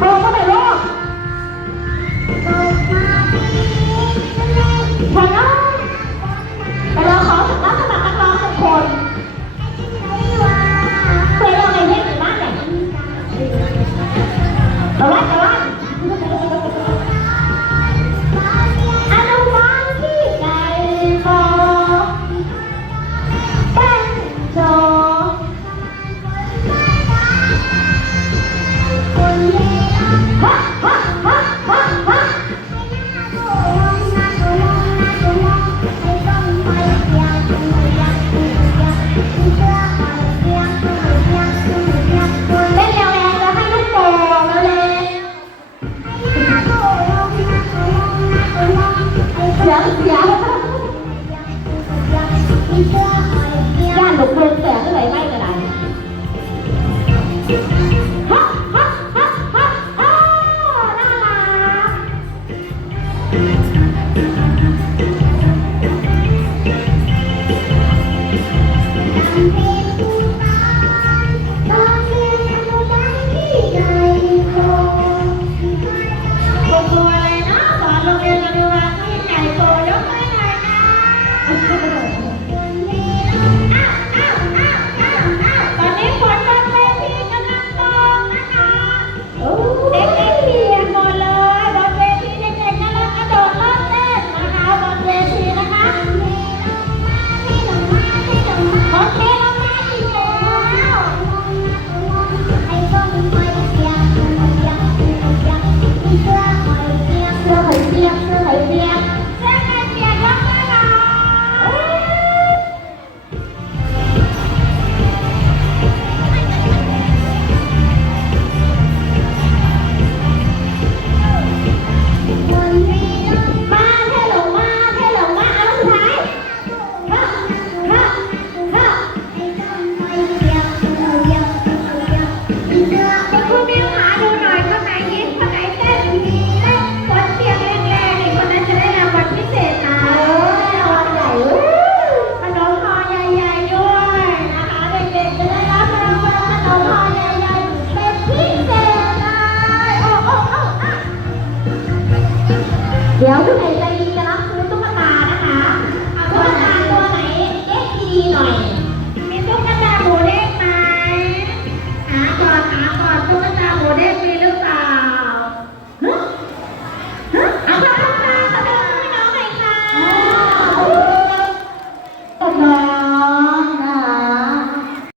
มองเข้าไปลูกวันนี้แต่เราขอถึงรับสมัครนักร้องทุกคนเคยลองไปเล่นหรือบ้างไหนแต่ว่าแต่ว่า Okay.